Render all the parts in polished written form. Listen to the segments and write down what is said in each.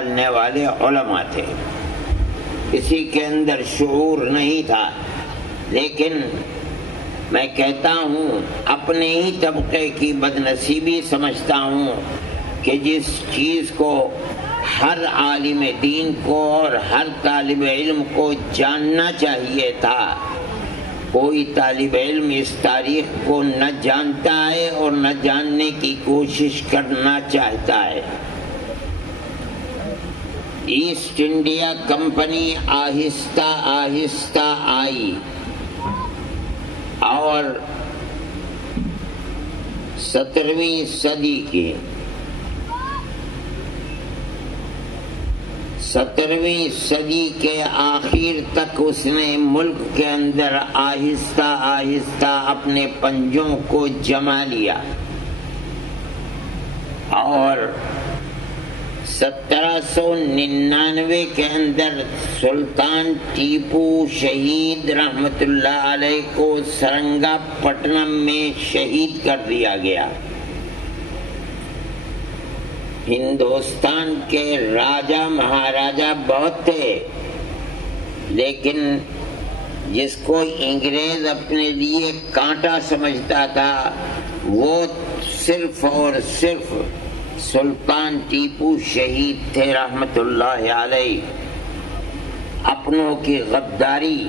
ڈالنے والے علماء تھے، کسی کے اندر شعور نہیں تھا. لیکن میں کہتا ہوں اپنے ہی طبقے کی بدنصیبی سمجھتا ہوں کہ جس چیز کو ہر عالم دین کو اور ہر طالب علم کو جاننا چاہیے تھا، کوئی طالب علم اس تاریخ کو نہ جانتا ہے اور نہ جاننے کی کوشش کرنا چاہتا ہے. ایسٹ انڈیا کمپنی آہستہ آہستہ آئی اور 17ویں صدی کے آخر تک اس نے ملک کے اندر آہستہ آہستہ اپنے پنجوں کو جما لیا، اور 1799 کے اندر سلطان ٹیپو شہید رحمت اللہ علیہ کو سرنگا پٹنم میں شہید کر دیا گیا. ہندوستان کے راجا مہاراجا بہت تھے، لیکن جس کو انگریز اپنے لیے کانٹا سمجھتا تھا وہ صرف اور صرف سلطان ٹیپو شہید تھے رحمت اللہ علیہ. اپنوں کی غداری،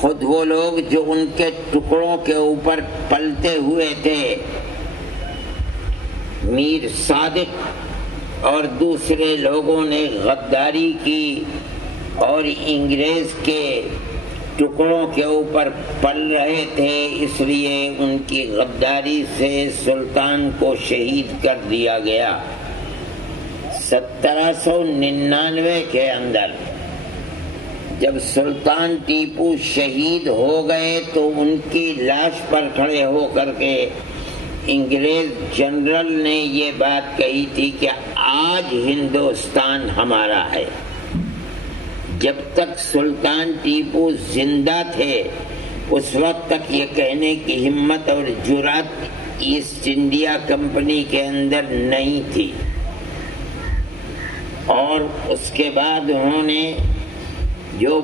خود وہ لوگ جو ان کے ٹکڑوں کے اوپر پلتے ہوئے تھے، میر صادق اور دوسرے لوگوں نے غداری کی اور انگریز کے ٹکڑوں کے اوپر پل رہے تھے، اس لیے ان کی غداری سے سلطان کو شہید کر دیا گیا. 1799 کے اندر جب سلطان ٹیپو شہید ہو گئے تو ان کی لاش پر کھڑے ہو کر کے انگریز جنرل نے یہ بات کہی تھی کہ آج ہندوستان ہمارا ہے. جب تک سلطان ٹیپو زندہ تھے اس وقت تک یہ کہنے کی ہمت اور جرات ایسٹ انڈیا کمپنی کے اندر نہیں تھی، اور اس کے بعد انہوں نے جو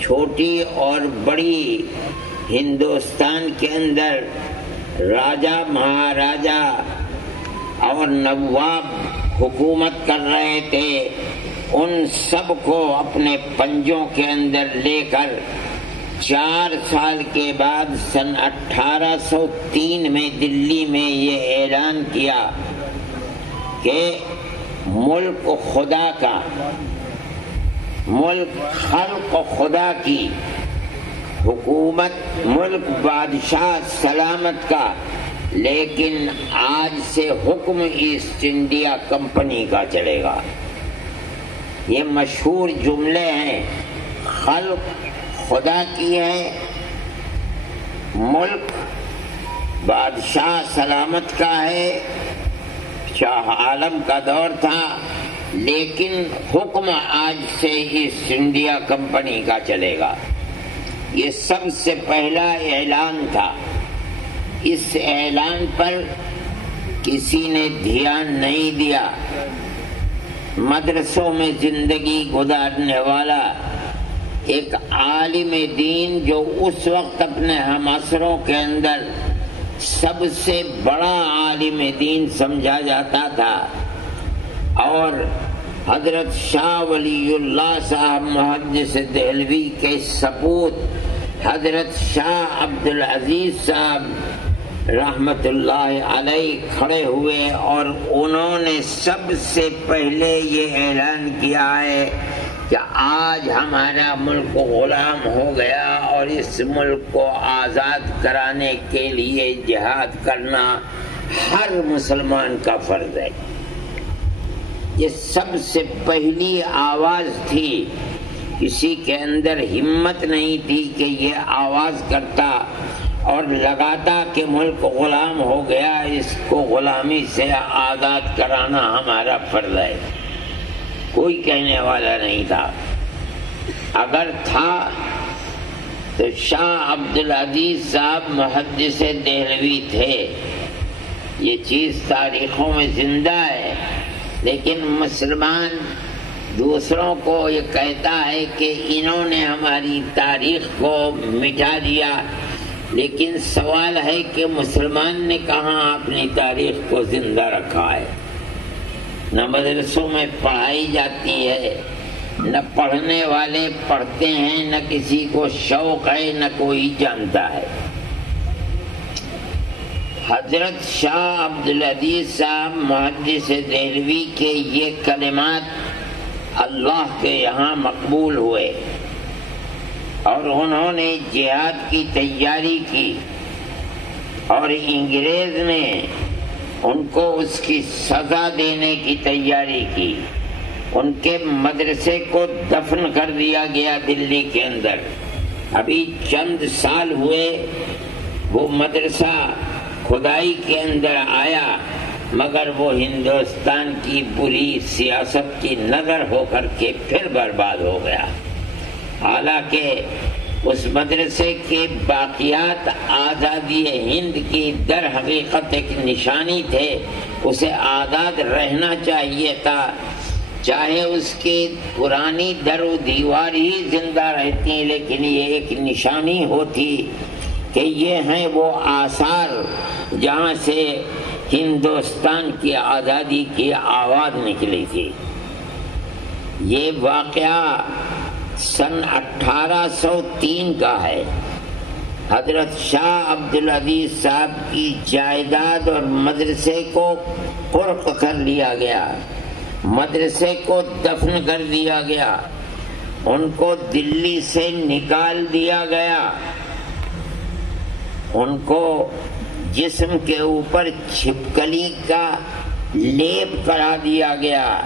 چھوٹی اور بڑی ہندوستان کے اندر راجا مہاراجا اور نواب حکومت کر رہے تھے، ان سب کو اپنے پنجوں کے اندر لے کر 4 سال کے بعد سن 1803 میں دلی میں یہ اعلان کیا کہ ملک خدا کا، ملک خلق خدا کی، حکومت ملک بادشاہ سلامت کا، لیکن آج سے حکم ایسٹ انڈیا کمپنی کا چلے گا. یہ مشہور جملے ہیں، خلق خدا کی ہے، ملک بادشاہ سلامت کا ہے، شاہ عالم کا دور تھا، لیکن حکم آج سے ایسٹ انڈیا کمپنی کا چلے گا. یہ سب سے پہلا اعلان تھا. اس اعلان پر کسی نے دھیان نہیں دیا. مدرسوں میں زندگی گزارنے والا ایک عالم دین جو اس وقت اپنے ہم عصروں کے اندر سب سے بڑا عالم دین سمجھا جاتا تھا، اور حضرت شاہ ولی اللہ صاحب محدث دہلوی کے سپوت حضرت شاہ عبدالعزیز صاحب رحمت اللہ علیہ کھڑے ہوئے، اور انہوں نے سب سے پہلے یہ اعلان کیا ہے کہ آج ہمارا ملک غلام ہو گیا اور اس ملک کو آزاد کرانے کے لیے جہاد کرنا ہر مسلمان کا فرض ہے. یہ سب سے پہلی آواز تھی. کسی کے اندر ہمت نہیں تھی کہ یہ آواز کرتا اور لگاتا کہ ملک غلام ہو گیا، اس کو غلامی سے آزاد کرانا ہمارا فرض ہے. کوئی کہنے والا نہیں تھا. اگر تھا تو شاہ عبدالعزیز صاحب محدث دہلوی تھے. یہ چیز تاریخوں میں زندہ ہے، لیکن مسلمان دوسروں کو یہ کہتا ہے کہ انہوں نے ہماری تاریخ کو مٹا دیا، لیکن سوال ہے کہ مسلمان نے کہاں اپنی تاریخ کو زندہ رکھا ہے؟ نہ مدرسوں میں پڑھائی جاتی ہے، نہ پڑھنے والے پڑھتے ہیں، نہ کسی کو شوق ہے، نہ کوئی جانتا ہے۔ حضرت شاہ عبدالعزیز صاحب محدث دہلوی کے یہ کلمات اللہ کے یہاں مقبول ہوئے اور انہوں نے جہاد کی تیاری کی، اور انگریز نے ان کو اس کی سزا دینے کی تیاری کی۔ ان کے مدرسے کو دفن کر دیا گیا دلی کے اندر۔ ابھی چند سال ہوئے وہ مدرسہ کھدائی کے اندر آیا، مگر وہ ہندوستان کی بری سیاست کی نظر ہو کر کے پھر برباد ہو گیا۔ حالانکہ اس مدرسے کے باقیات آزادی ہند کی در حقیقت ایک نشانی تھے، اسے آزاد رہنا چاہیے تھا، چاہے اس کی پرانی در و دیوار ہی زندہ رہتی، لیکن یہ ایک نشانی ہوتی کہ یہ ہیں وہ آثار جہاں سے ہندوستان کی آزادی کی آواز نکلی تھی۔ یہ واقعہ سن 1803 کا ہے۔ حضرت شاہ عبدالعزیز صاحب کی جائیداد اور مدرسے کو قرق کر لیا گیا، مدرسے کو دفن کر دیا گیا، ان کو دلی سے نکال دیا گیا، ان کو جسم کے اوپر چھپکلی کا لیپ کرا دیا گیا۔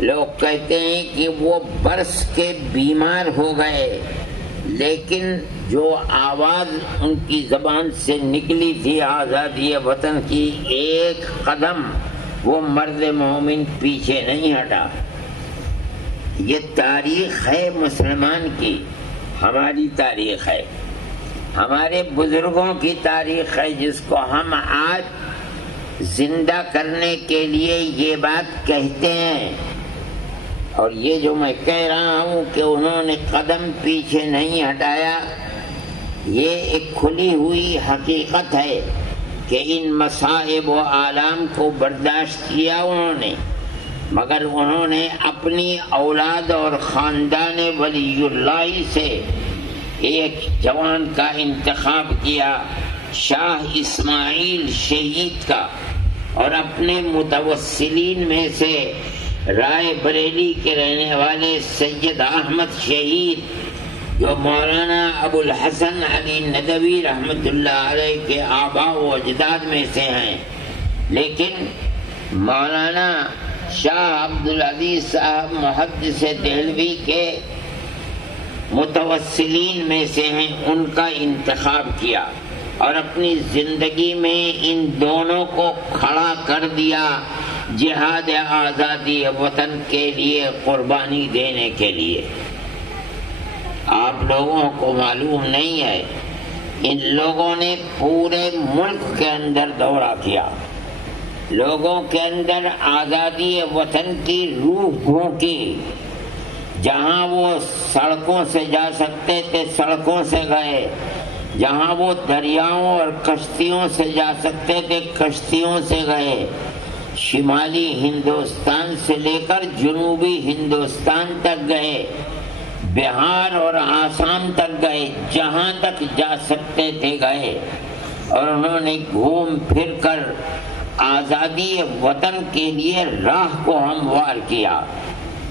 لوگ کہتے ہیں کہ وہ برس کے بیمار ہو گئے، لیکن جو آواز ان کی زبان سے نکلی تھی آزادی وطن کی، ایک قدم وہ مرد مومن پیچھے نہیں ہٹا۔ یہ تاریخ ہے مسلمان کی، ہماری تاریخ ہے، ہمارے بزرگوں کی تاریخ ہے، جس کو ہم آج زندہ کرنے کے لیے یہ بات کہتے ہیں۔ اور یہ جو میں کہہ رہا ہوں کہ انہوں نے قدم پیچھے نہیں ہٹایا، یہ ایک کھلی ہوئی حقیقت ہے کہ ان مصائب و آلام کو برداشت کیا انہوں نے، مگر انہوں نے اپنی اولاد اور خاندان ولی اللہ سے ایک جوان کا انتخاب کیا، شاہ اسماعیل شہید کا، اور اپنے متوسلین میں سے رائے بریلی کے رہنے والے سید احمد شہید، جو مولانا ابو الحسن علی ندوی رحمۃ اللہ علیہ کے آباء و اجداد میں سے ہیں، لیکن مولانا شاہ عبدالعزیز صاحب محدث دہلوی کے متوسلین میں سے ہیں، ان کا انتخاب کیا اور اپنی زندگی میں ان دونوں کو کھڑا کر دیا جہاد آزادی وطن کے لیے قربانی دینے کے لیے۔ آپ لوگوں کو معلوم نہیں ہے، ان لوگوں نے پورے ملک کے اندر دورہ کیا، لوگوں کے اندر آزادی وطن کی روح پھونکی، جہاں وہ سڑکوں سے جا سکتے تھے سڑکوں سے گئے، جہاں وہ دریاؤں اور کشتیوں سے جا سکتے تھے کشتیوں سے گئے، شمالی ہندوستان سے لے کر جنوبی ہندوستان تک گئے، بہار اور آسام تک گئے، جہاں تک جا سکتے تھے گئے، اور انہوں نے گھوم پھر کر آزادی وطن کے لیے راہ کو ہموار کیا۔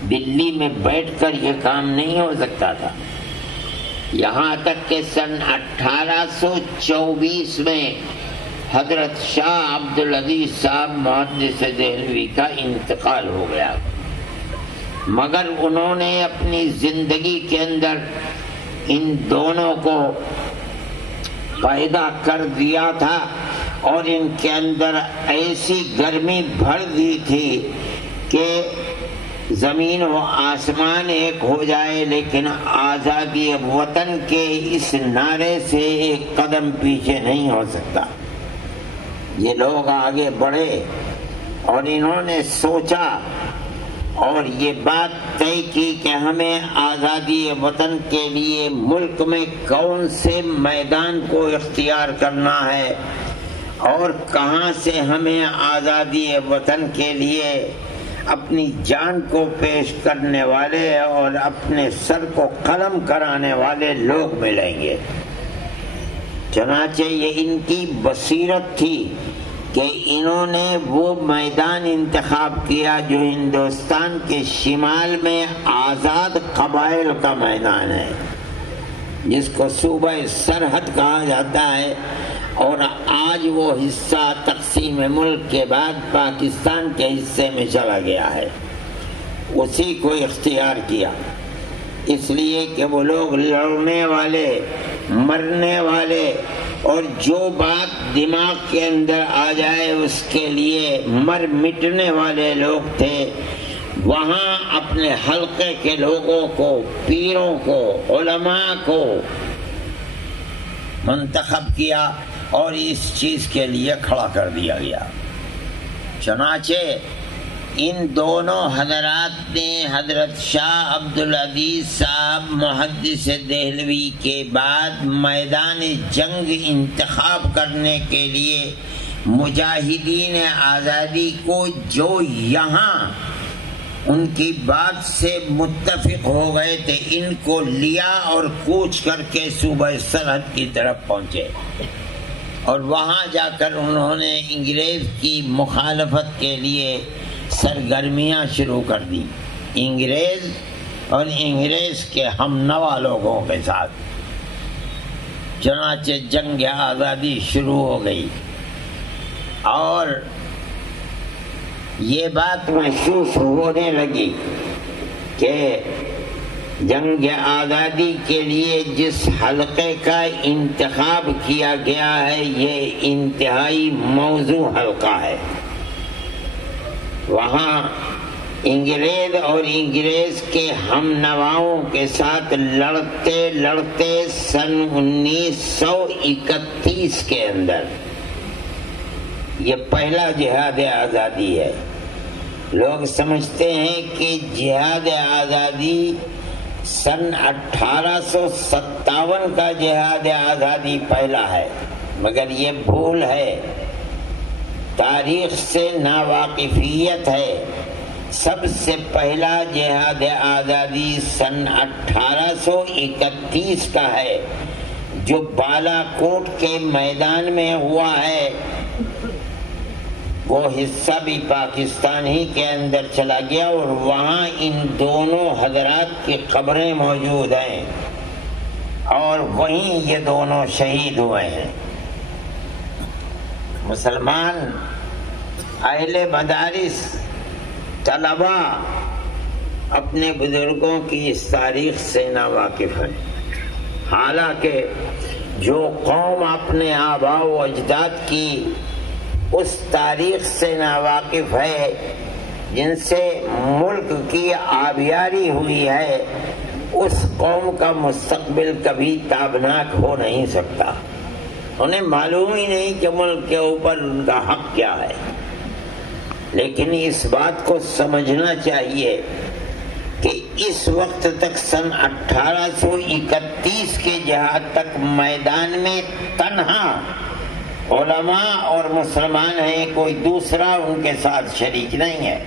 دلی میں بیٹھ کر یہ کام نہیں ہو سکتا تھا، یہاں تک کہ سن 1824 میں حضرت شاہ عبدالعزیز صاحب محدث دہلوی کا انتقال ہو گیا، مگر انہوں نے اپنی زندگی کے اندر ان دونوں کو پیدا کر دیا تھا اور ان کے اندر ایسی گرمی بھر دی تھی کہ زمین و آسمان ایک ہو جائے، لیکن آزادی وطن کے اس نعرے سے ایک قدم پیچھے نہیں ہو سکتا۔ یہ لوگ آگے بڑھے اور انہوں نے سوچا اور یہ بات طے کی کہ ہمیں آزادی وطن کے لیے ملک میں کون سے میدان کو اختیار کرنا ہے اور کہاں سے ہمیں آزادی وطن کے لیے اپنی جان کو پیش کرنے والے اور اپنے سر کو قلم کرانے والے لوگ ملیں گے۔ چنانچہ یہ ان کی بصیرت تھی کہ انہوں نے وہ میدان انتخاب کیا جو ہندوستان کے شمال میں آزاد قبائل کا میدان ہے، جس کو صوبہ سرحد کہا جاتا ہے، اور آج وہ حصہ تقسیم ملک کے بعد پاکستان کے حصے میں چلا گیا ہے۔ اسی کو اختیار کیا، اس لیے کہ وہ لوگ لڑنے والے، مرنے والے، اور جو بات دماغ کے اندر آ جائے اس کے لیے مر مٹنے والے لوگ تھے۔ وہاں اپنے حلقے کے لوگوں کو، پیروں کو، علماء کو منتخب کیا اور اس چیز کے لیے کھڑا کر دیا گیا۔ چنانچہ ان دونوں حضرات نے حضرت شاہ عبدالعزیز صاحب محدث دہلوی کے بعد میدان جنگ انتخاب کرنے کے لیے مجاہدین آزادی کو جو یہاں ان کی بات سے متفق ہو گئے تھے، ان کو لیا اور کوچ کر کے صوبہ سرحد کی طرف پہنچے، اور وہاں جا کر انہوں نے انگریز کی مخالفت کے لیے سرگرمیاں شروع کر دی، انگریز اور انگریز کے ہم نوا لوگوں کے ساتھ۔ چنانچہ جنگ آزادی شروع ہو گئی، اور یہ بات محسوس ہونے لگی کہ جنگ آزادی کے لیے جس حلقے کا انتخاب کیا گیا ہے یہ انتہائی موزوں حلقہ ہے۔ وہاں انگریز اور انگریز کے ہم نواؤں کے ساتھ لڑتے لڑتے سن 1931 کے اندر یہ پہلا جہاد آزادی ہے۔ لوگ سمجھتے ہیں کہ جہاد آزادی سن 1857 کا جہاد آزادی پہلا ہے، مگر یہ بھول ہے، تاریخ سے ناواقفیت ہے۔ سب سے پہلا جہاد آزادی سن 1831 کا ہے، جو بالا کوٹ کے میدان میں ہوا ہے۔ وہ حصہ بھی پاکستان ہی کے اندر چلا گیا، اور وہاں ان دونوں حضرات کی قبریں موجود ہیں، اور وہیں یہ دونوں شہید ہوئے ہیں۔ مسلمان اہل مدارس، طلبا اپنے بزرگوں کی اس تاریخ سے ناواقف ہیں، حالانکہ جو قوم اپنے آباء و اجداد کی اس تاریخ سے ناواقف ہے جن سے ملک کی آبیاری ہوئی ہے، اس قوم کا مستقبل کبھی تابناک ہو نہیں سکتا۔ انہیں معلوم ہی نہیں کہ ملک کے اوپر ان کا حق کیا ہے، لیکن اس بات کو سمجھنا چاہیے کہ اس وقت تک سن 1831 کے جہاد تک میدان میں تنہا علماء اور مسلمان ہیں، کوئی دوسرا ان کے ساتھ شریک نہیں ہے۔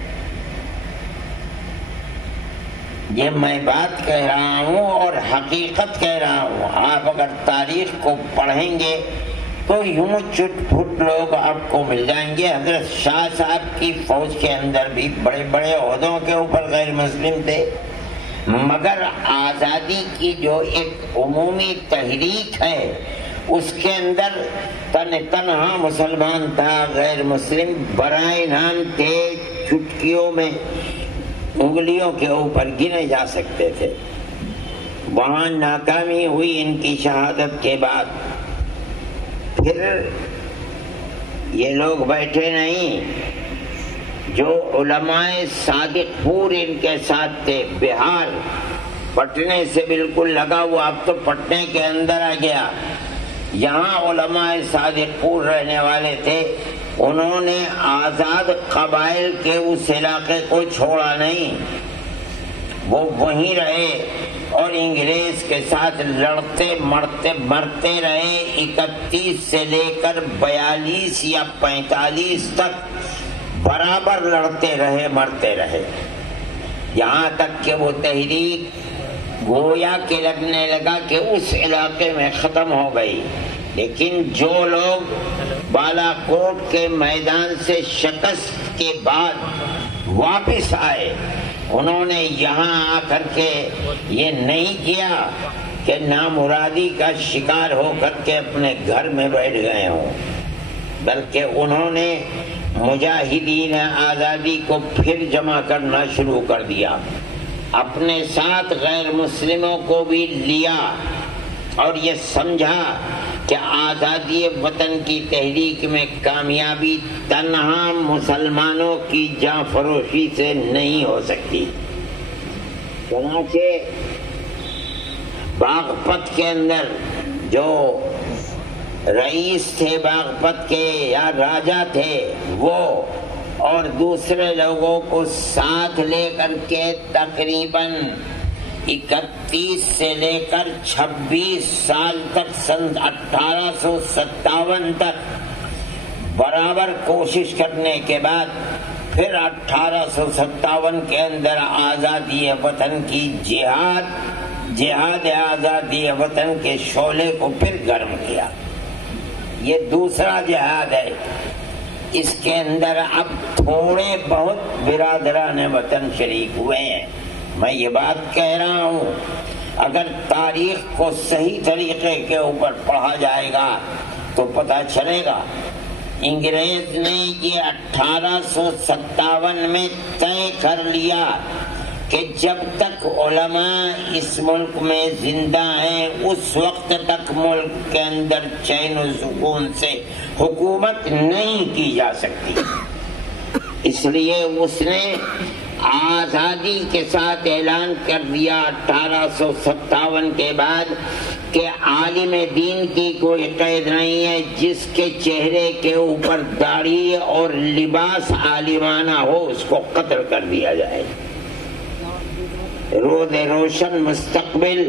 یہ میں بات کہہ رہا ہوں اور حقیقت کہہ رہا ہوں۔ آپ اگر تاریخ کو پڑھیں گے تو یوں چٹ پھٹ لوگ آپ کو مل جائیں گے۔ حضرت شاہ صاحب کی فوج کے اندر بھی بڑے بڑے عہدوں کے اوپر غیر مسلم تھے، مگر آزادی کی جو ایک عمومی تحریک ہے اس کے اندر تنہا مسلمان تھا، غیر مسلم برائے نام تھے، چٹکیوں میں انگلیوں کے اوپر گنے جا سکتے تھے۔ وہاں ناکامی ہوئی ان کی شہادت کے بعد۔ پھر یہ لوگ بیٹھے نہیں، جو علماء صادق پور ان کے ساتھ تھے، بہار پٹنے سے بالکل لگا ہوا، اب تو پٹنے کے اندر آ گیا، یہاں علماء صادق پور رہنے والے تھے، انہوں نے آزاد قبائل کے اس علاقے کو چھوڑا نہیں، وہ وہیں رہے اور انگریز کے ساتھ لڑتے مرتے رہے۔ 31 سے لے کر 42 یا 45 تک برابر لڑتے رہے، مرتے رہے، یہاں تک کہ وہ تحریک گویا کہ لگنے لگا کہ اس علاقے میں ختم ہو گئی۔ لیکن جو لوگ بالا کوٹ کے میدان سے شکست کے بعد واپس آئے، انہوں نے یہاں آ کر کے یہ نہیں کیا کہ نامرادی کا شکار ہو کر کے اپنے گھر میں بیٹھ گئے ہوں، بلکہ انہوں نے مجاہدین آزادی کو پھر جمع کرنا شروع کر دیا، اپنے ساتھ غیر مسلموں کو بھی لیا اور یہ سمجھا کہ آزادی وطن کی تحریک میں کامیابی تنہا مسلمانوں کی جاں فروشی سے نہیں ہو سکتی۔ چنانچہ باغپت کے اندر جو رئیس تھے باغپت کے یا راجا تھے، وہ اور دوسرے لوگوں کو ساتھ لے کر کے تقریباً 31 سے لے کر 26 سال تک سن 1857 تک برابر کوشش کرنے کے بعد پھر 1857 کے اندر آزادی وطن کی جہاد آزادی وطن کے شعلے کو پھر گرم کیا۔ یہ دوسرا جہاد ہے، اس کے اندر اب تھوڑے بہت برادران وطن شریک ہوئے ہیں۔ میں یہ بات کہہ رہا ہوں، اگر تاریخ کو صحیح طریقے کے اوپر پڑھا جائے گا تو پتہ چلے گا انگریز نے یہ 1857 میں طے کر لیا کہ جب تک علماء اس ملک میں زندہ ہیں اس وقت تک ملک کے اندر چین و سکون سے حکومت نہیں کی جا سکتی۔ اس لیے اس نے آزادی کے ساتھ اعلان کر دیا 1857 کے بعد کہ عالم دین کی کوئی قید نہیں ہے، جس کے چہرے کے اوپر داڑھی اور لباس عالمانہ ہو اس کو قتل کر دیا جائے۔ رود روشن مستقبل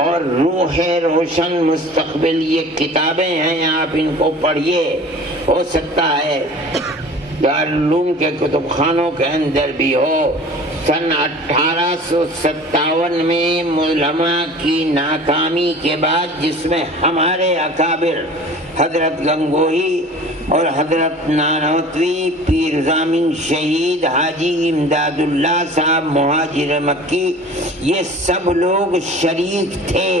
اور روح روشن مستقبل یہ کتابیں ہیں، آپ ان کو پڑھیے، ہو سکتا ہے دارالعلوم کے کتب خانوں کے اندر بھی ہو۔ سن 1857 میں علماء کی ناکامی کے بعد، جس میں ہمارے اکابر حضرت گنگوہی اور حضرت نانوتوی، پیر زامن شہید حاجی امداد اللہ صاحب مہاجر مکی، یہ سب لوگ شریک تھے،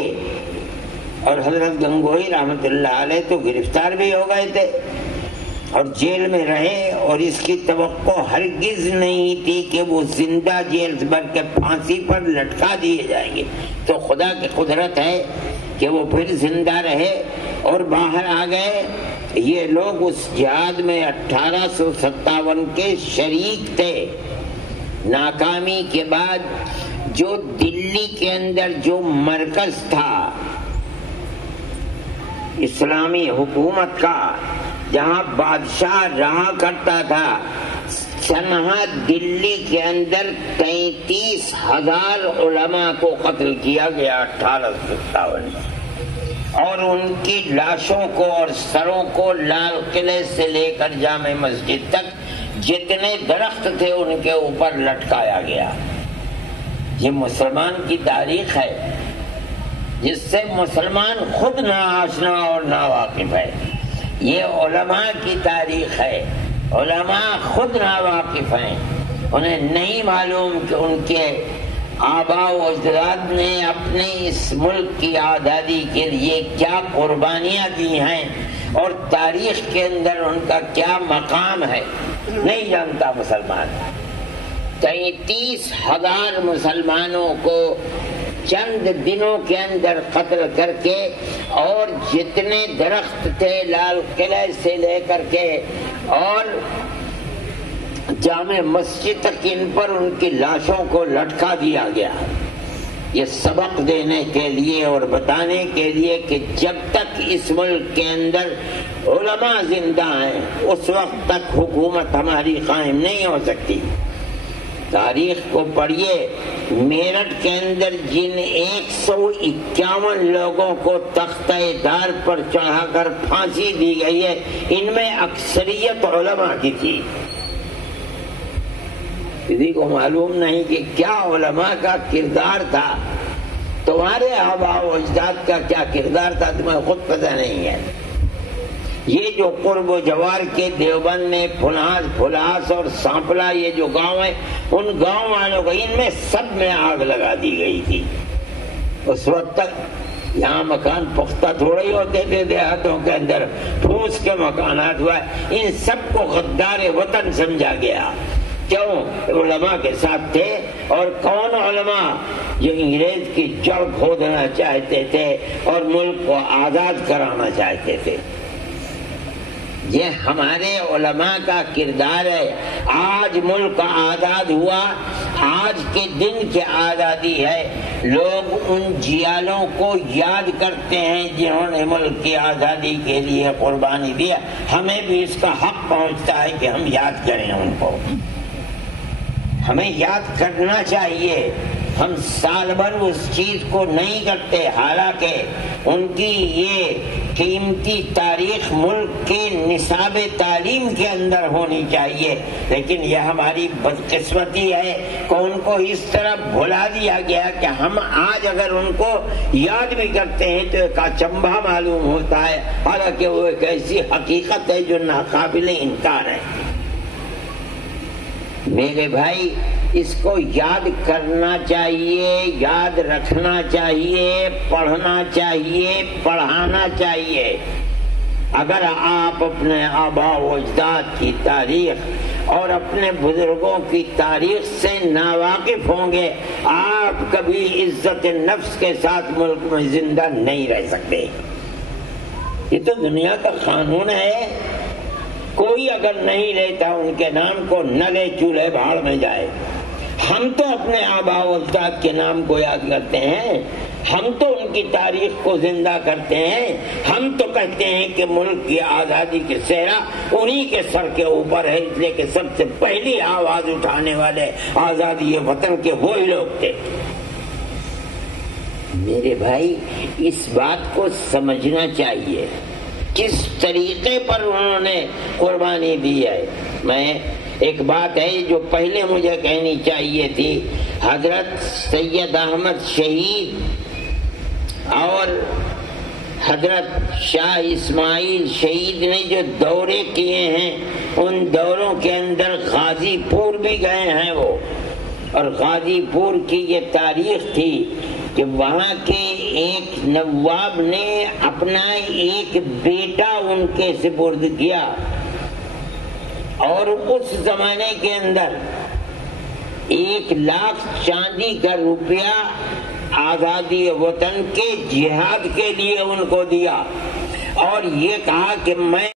اور حضرت گنگوہی رحمت اللہ علیہ تو گرفتار بھی ہو گئے تھے اور جیل میں رہے، اور اس کی توقع ہرگز نہیں تھی کہ وہ زندہ جیل بھر کے پھانسی پر لٹکا دیے جائیں گے۔ تو خدا کی قدرت ہے کہ وہ پھر زندہ رہے اور باہر آ گئے۔ یہ لوگ اس جہاد میں 1857 کے شریک تھے۔ ناکامی کے بعد جو دلی کے اندر جو مرکز تھا اسلامی حکومت کا، جہاں بادشاہ رہا کرتا تھا، سنہا دلی کے اندر 33,000 علماء کو قتل کیا گیا 1857 میں، اور ان کی لاشوں کو اور سروں کو لال قلعے سے لے کر جامع مسجد تک جتنے درخت تھے ان کے اوپر لٹکایا گیا۔ یہ مسلمان کی تاریخ ہے جس سے مسلمان خود نہ آشنا اور نہ واقف ہے۔ یہ علماء کی تاریخ ہے، علماء خود نا واقف ہیں، انہیں نہیں معلوم کہ ان کے آباء و اجداد نے اپنے اس ملک کی آزادی کے لیے کیا قربانیاں دی ہیں اور تاریخ کے اندر ان کا کیا مقام ہے، نہیں جانتا مسلمان۔ 33,000 مسلمانوں کو چند دنوں کے اندر قتل کر کے، اور جتنے درخت تھے لال قلعے سے لے کر کے اور جامع مسجد تک ان پر ان کی لاشوں کو لٹکا دیا گیا۔ یہ سبق دینے کے لیے اور بتانے کے لیے کہ جب تک اس ملک کے اندر علماء زندہ ہیں اس وقت تک حکومت ہماری قائم نہیں ہو سکتی۔ تاریخ کو پڑھیے، میرٹھ کے اندر جن 151 لوگوں کو تختہ دار پر چڑھا کر پھانسی دی گئی ہے، ان میں اکثریت علماء کی تھی۔ کسی کو معلوم نہیں کہ کیا علماء کا کردار تھا، تمہارے آباء و اجداد کا کیا کردار تھا تمہیں خود پتہ نہیں ہے۔ یہ جو قرب و جوار کے دیوبند میں پھلاس اور سانپلا یہ جو گاؤں ہیں، ان گاؤں والوں کو ان میں سب میں آگ لگا دی گئی تھی۔ اس وقت تک یہاں مکان پختہ تھوڑے ہی ہوتے تھے، دیہاتوں کے اندر پھوس کے مکانات ہوا، ان سب کو غدار وطن سمجھا گیا۔ کیوں؟ علماء کے ساتھ تھے۔ اور کون علماء؟ جو انگریز کی جڑ کھودنا چاہتے تھے اور ملک کو آزاد کرانا چاہتے تھے۔ یہ ہمارے علماء کا کردار ہے۔ آج ملک آزاد ہوا، آج کے دن کی آزادی ہے، لوگ ان جیالوں کو یاد کرتے ہیں جنہوں نے ملک کی آزادی کے لیے قربانی دیا۔ ہمیں بھی اس کا حق پہنچتا ہے کہ ہم یاد کریں ان کو، ہمیں یاد کرنا چاہیے۔ ہم سال بھر اس چیز کو نہیں کرتے، حالانکہ ان کی یہ قیمتی تاریخ ملک کے نصاب تعلیم کے اندر ہونی چاہیے، لیکن یہ ہماری بدقسمتی ہے کہ ان کو اس طرح بھلا دیا گیا کہ ہم آج اگر ان کو یاد بھی کرتے ہیں تو ایک اچنبھا معلوم ہوتا ہے، حالانکہ وہ ایک ایسی حقیقت ہے جو ناقابل انکار ہے۔ میرے بھائی، اس کو یاد کرنا چاہیے، یاد رکھنا چاہیے، پڑھنا چاہیے، پڑھانا چاہیے۔ اگر آپ اپنے آباء و اجداد کی تاریخ اور اپنے بزرگوں کی تاریخ سے ناواقف ہوں گے، آپ کبھی عزت نفس کے ساتھ ملک میں زندہ نہیں رہ سکتے۔ یہ تو دنیا کا قانون ہے۔ کوئی اگر نہیں لیتا ان کے نام کو، نہ لے چولہے بھاڑ میں جائے۔ ہم تو اپنے آباء و اجداد کے نام کو یاد کرتے ہیں، ہم تو ان کی تاریخ کو زندہ کرتے ہیں، ہم تو کہتے ہیں کہ ملک کی آزادی کے صحرا انہی کے سر کے اوپر ہے، اس لیے کہ سب سے پہلی آواز اٹھانے والے آزادی وطن کے وہی لوگ تھے۔ میرے بھائی، اس بات کو سمجھنا چاہیے کس طریقے پر انہوں نے قربانی دی ہے۔ میں ایک بات ہے جو پہلے مجھے کہنی چاہیے تھی، حضرت سید احمد شہید اور حضرت شاہ اسماعیل شہید نے جو دورے کیے ہیں، ان دوروں کے اندر غازی پور بھی گئے ہیں وہ، اور غازی پور کی یہ تاریخ تھی کہ وہاں کے ایک نواب نے اپنا ایک بیٹا ان کے سپرد کیا، اور اس زمانے کے اندر 1 لاکھ چاندی کا روپیہ آزادی وطن کے جہاد کے لیے ان کو دیا، اور یہ کہا کہ میں